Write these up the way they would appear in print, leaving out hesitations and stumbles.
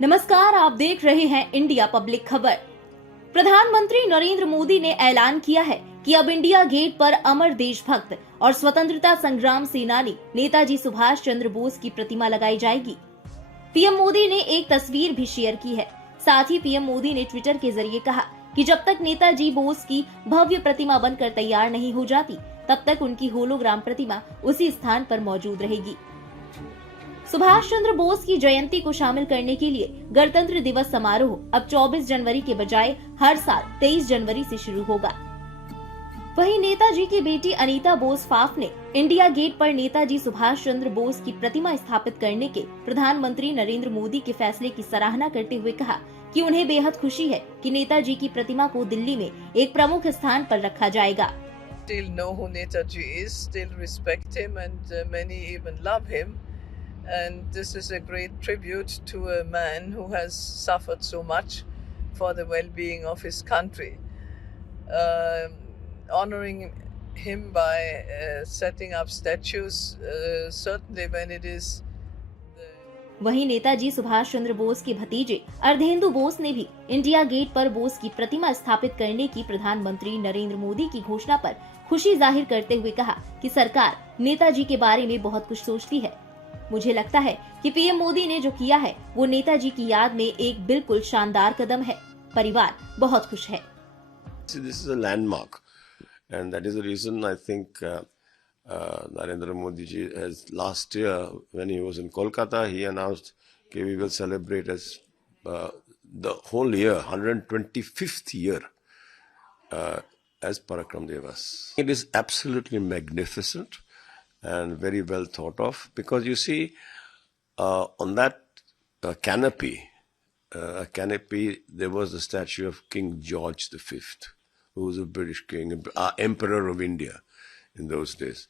नमस्कार, आप देख रहे हैं इंडिया पब्लिक खबर। प्रधानमंत्री नरेंद्र मोदी ने ऐलान किया है कि अब इंडिया गेट पर अमर देशभक्त और स्वतंत्रता संग्राम सेनानी नेताजी सुभाष चंद्र बोस की प्रतिमा लगाई जाएगी। पीएम मोदी ने एक तस्वीर भी शेयर की है। साथ ही पीएम मोदी ने ट्विटर के जरिए कहा कि जब तक नेताजी बोस की भव्य प्रतिमा बनकर तैयार नहीं हो जाती, तब तक उनकी होलोग्राम प्रतिमा उसी स्थान पर मौजूद रहेगी। सुभाष चंद्र बोस की जयंती को शामिल करने के लिए गणतंत्र दिवस समारोह अब 24 जनवरी के बजाय हर साल 23 जनवरी से शुरू होगा। वहीं नेताजी की बेटी अनीता बोस फाफ ने इंडिया गेट पर नेताजी सुभाष चंद्र बोस की प्रतिमा स्थापित करने के प्रधानमंत्री नरेंद्र मोदी के फैसले की सराहना करते हुए कहा कि उन्हें बेहद खुशी है कि नेताजी की प्रतिमा को दिल्ली में एक प्रमुख स्थान पर रखा जाएगा। Still know who Netaji is, still respect him, and many even love him. And this is a great tribute to a man who has suffered so much for the well-being of his country. Honoring him by setting up statues, certainly when it is. वहीं नेताजी सुभाष चंद्र बोस के भतीजे अर्धेंदु बोस ने भी India gate पर बोस की प्रतिमा स्थापित करने की प्रधानमंत्री नरेंद्र मोदी की घोषणा पर खुशी जाहिर करते हुए कहा कि सरकार नेताजी के बारे में बहुत कुछ सोचती है। मुझे लगता है कि पीएम मोदी ने जो किया है वो नेताजी की याद में एक बिल्कुल शानदार कदम है। परिवार बहुत खुश है। This is a landmark, and that is the reason I think Narendra Modi ji has last year when he was in Kolkata, he announced that we will celebrate as the whole year, 125th year as Parakram Divas. It is absolutely magnificent and very well thought of, because you see on that canopy there was the statue of King George V, who was a British king, emperor of India in those days.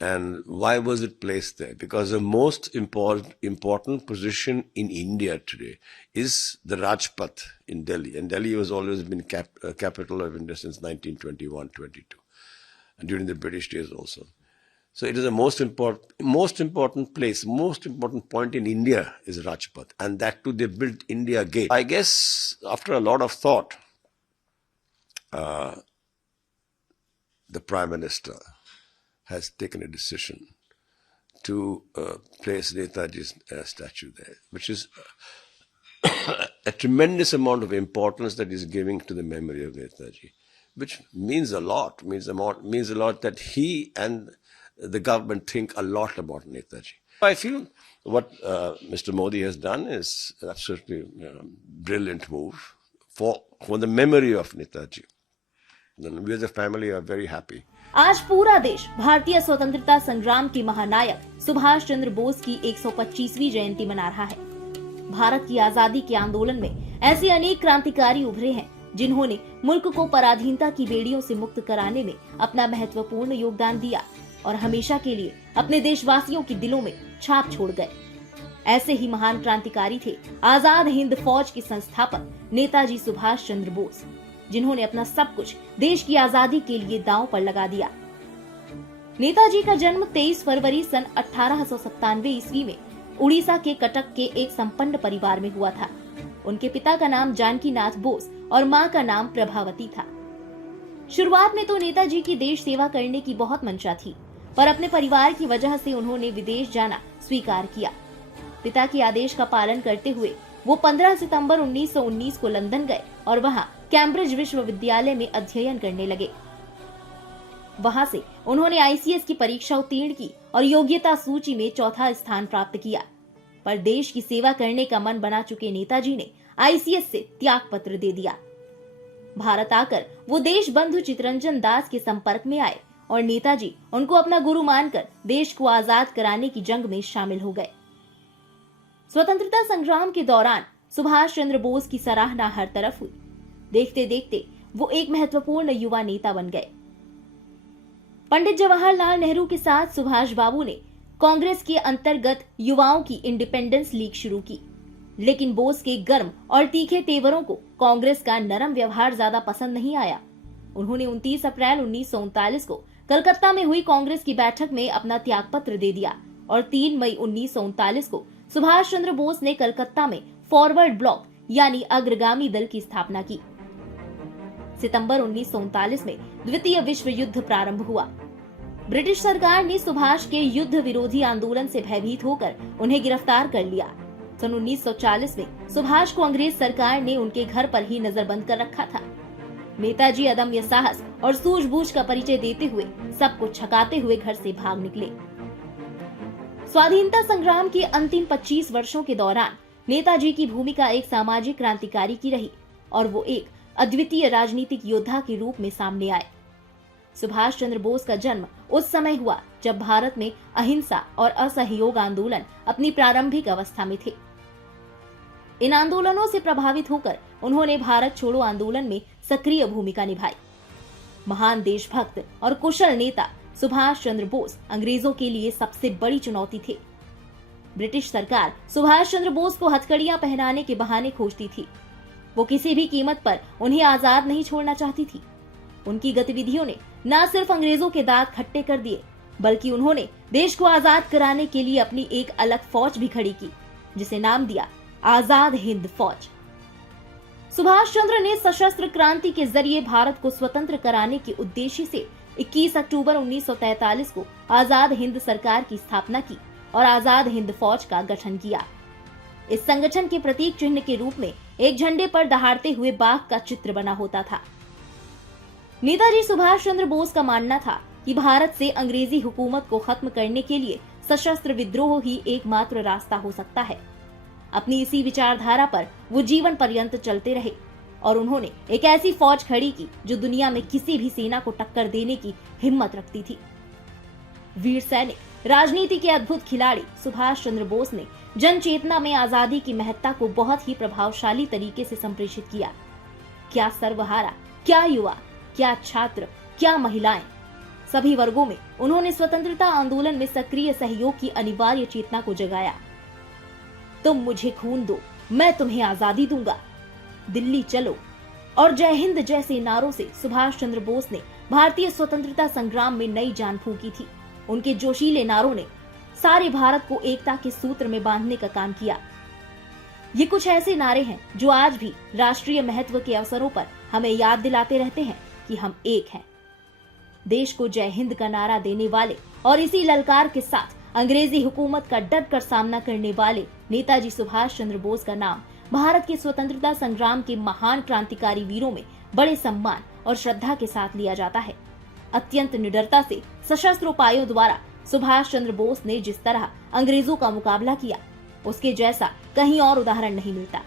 And why was it placed there? Because the most important position in India today is the Rajpath in Delhi, and Delhi has always been capital of India since 1921-22, and during the British days also. So it is the most important place, most important point in India is Rajpath, and that too they built India Gate. I guess after a lot of thought, the Prime Minister has taken a decision to place Netaji's statue there, which is a tremendous amount of importance that is giving to the memory of Netaji, which means a lot, means a lot that he and the government think a lot about Netaji. I feel what Mr. Modi has done is absolutely brilliant move for the memory of Netaji. And we as a family are very happy. आज पूरा देश भारतीय स्वतंत्रता संग्राम के महानायक सुभाष चंद्र बोस की 125वीं जयंती मना रहा है। भारत की आजादी के आंदोलन में ऐसे अनेक क्रांतिकारी उभरे हैं जिन्होंने मुल्क को पराधीनता की बेड़ियों से मुक्त कराने में अपना महत्वपूर्ण योगदान दिया और हमेशा के लिए अपने देशवासियों के दिलों में छाप छोड़ गए। ऐसे ही महान क्रांतिकारी थे आजाद हिंद फौज के संस्थापक नेताजी सुभाष चंद्र बोस, जिन्होंने अपना सब कुछ देश की आजादी के लिए दांव पर लगा दिया। नेताजी का जन्म 23 फरवरी सन 1897 ईस्वी में उड़ीसा के कटक के एक संपन्न परिवार में हुआ था। उनके पिता का नाम जानकी नाथ बोस और मां का नाम प्रभावती था। शुरुआत में तो नेताजी की देश सेवा करने की बहुत मंशा थी, पर अपने परिवार की वजह से उन्होंने विदेश जाना स्वीकार किया। पिता के आदेश का पालन करते हुए वो 15 सितंबर 1919 को लंदन गए और वहां कैम्ब्रिज विश्वविद्यालय में अध्ययन करने लगे। वहां से उन्होंने आईसीएस की परीक्षा उत्तीर्ण की और योग्यता सूची में चौथा स्थान प्राप्त किया। पर देश की सेवा करने का मन बना चुके नेताजी ने आईसीएस से त्याग पत्र दे दिया। भारत आकर वो देश बंधु चितरंजन दास के संपर्क में आए और नेताजी उनको अपना गुरु मानकर देश को आजाद कराने की जंग में शामिल हो गए। स्वतंत्रता संग्राम के दौरान सुभाष चंद्र बोस की सराहना हर तरफ हुई। देखते देखते वो एक महत्वपूर्ण युवा नेता बन गए। पंडित जवाहरलाल नेहरू के साथ सुभाष बाबू ने कांग्रेस के अंतर्गत युवाओं की इंडिपेंडेंस लीग शुरू की, लेकिन बोस के गर्म और तीखे तेवरों को कांग्रेस का नरम व्यवहार ज्यादा पसंद नहीं आया। उन्होंने 29 अप्रैल 1939 को कलकत्ता में हुई कांग्रेस की बैठक में अपना त्यागपत्र दे दिया और 3 मई 1939 को सुभाष चंद्र बोस ने कलकत्ता में फॉरवर्ड ब्लॉक यानी अग्रगामी दल की स्थापना की। सितंबर 1939 में द्वितीय विश्व युद्ध प्रारंभ हुआ। ब्रिटिश सरकार ने सुभाष के युद्ध विरोधी आंदोलन से भयभीत होकर उन्हें गिरफ्तार कर लिया। सन 1940 में सुभाष को अंग्रेज सरकार ने उनके घर पर ही नजरबंद कर रखा था। नेताजी अदम्य साहस और सूझबूझ का परिचय देते हुए सबको छकाते हुए घर से भाग निकले। स्वाधीनता संग्राम के अंतिम 25 वर्षों के दौरान नेताजी की भूमिका एक सामाजिक क्रांतिकारी की रही और वो एक अद्वितीय राजनीतिक योद्धा के रूप में सामने आए। सुभाष चंद्र बोस का जन्म उस समय हुआ जब भारत में अहिंसा और असहयोग आंदोलन अपनी प्रारंभिक अवस्था में थे। इन आंदोलनों से प्रभावित होकर उन्होंने भारत छोड़ो आंदोलन में सक्रिय भूमिका निभाई। महान देशभक्त और कुशल नेता सुभाष चंद्र बोस अंग्रेजों के लिए सबसे बड़ी चुनौती थे। ब्रिटिश सरकार सुभाष चंद्र बोस को हथकड़ियां पहनाने के बहाने खोजती थी। वो किसी भी कीमत पर उन्हें आजाद नहीं छोड़ना चाहती थी। उनकी गतिविधियों ने न सिर्फ अंग्रेजों के दांत खट्टे कर दिए, बल्कि उन्होंने देश को आजाद कराने के लिए अपनी एक अलग फौज भी खड़ी की, जिसे नाम दिया आजाद हिंद फौज। सुभाष चंद्र ने सशस्त्र क्रांति के जरिए भारत को स्वतंत्र कराने के उद्देश्य से 21 अक्टूबर 1943 को आजाद हिंद सरकार की स्थापना की और आजाद हिंद फौज का गठन किया। इस संगठन के प्रतीक चिन्ह के रूप में एक झंडे पर दहाड़ते हुए बाघ का चित्र बना होता था। नेताजी सुभाष चंद्र बोस का मानना था कि भारत से अंग्रेजी हुकूमत को खत्म करने के लिए सशस्त्र विद्रोह ही एकमात्र रास्ता हो सकता है। अपनी इसी विचारधारा पर वो जीवन पर्यंत चलते रहे और उन्होंने एक ऐसी फौज खड़ी की जो दुनिया में किसी भी सेना को टक्कर देने की हिम्मत रखती थी। वीर सैनिक, राजनीति के अद्भुत खिलाड़ी सुभाष चंद्र बोस ने जन चेतना में आजादी की महत्ता को बहुत ही प्रभावशाली तरीके से संप्रेषित किया। क्या सर्वहारा, क्या युवा, क्या छात्र, क्या महिलाएं, सभी वर्गों में उन्होंने स्वतंत्रता आंदोलन में सक्रिय सहयोग की अनिवार्य चेतना को जगाया। तुम मुझे खून दो, मैं तुम्हें आजादी दूंगा, दिल्ली चलो और जय हिंद जैसे नारों से सुभाष चंद्र बोस ने भारतीय स्वतंत्रता संग्राम में नई जान फूंकी थी। उनके जोशीले नारों ने सारे भारत को एकता के सूत्र में बांधने का काम किया। ये कुछ ऐसे नारे हैं जो आज भी राष्ट्रीय महत्व के अवसरों पर हमें याद दिलाते रहते हैं कि हम एक हैं। देश को जय हिंद का नारा देने वाले और इसी ललकार के साथ अंग्रेजी हुकूमत का डट कर सामना करने वाले नेताजी सुभाष चंद्र बोस का नाम भारत के स्वतंत्रता संग्राम के महान क्रांतिकारी वीरों में बड़े सम्मान और श्रद्धा के साथ लिया जाता है। अत्यंत निडरता से सशस्त्र उपायों द्वारा सुभाष चंद्र बोस ने जिस तरह अंग्रेजों का मुकाबला किया, उसके जैसा कहीं और उदाहरण नहीं मिलता।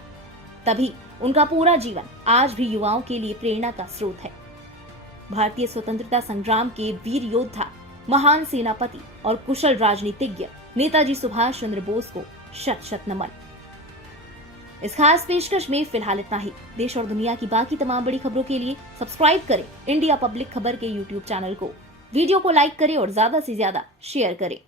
तभी उनका पूरा जीवन आज भी युवाओं के लिए प्रेरणा का स्रोत है। भारतीय स्वतंत्रता संग्राम के वीर योद्धा, महान सेनापति और कुशल राजनीतिज्ञ नेताजी सुभाष चंद्र बोस को शत शत नमन। इस खास पेशकश में फिलहाल इतना ही। देश और दुनिया की बाकी तमाम बड़ी खबरों के लिए सब्सक्राइब करें इंडिया पब्लिक खबर के YouTube चैनल को। वीडियो को लाइक करें और ज्यादा से ज्यादा शेयर करें।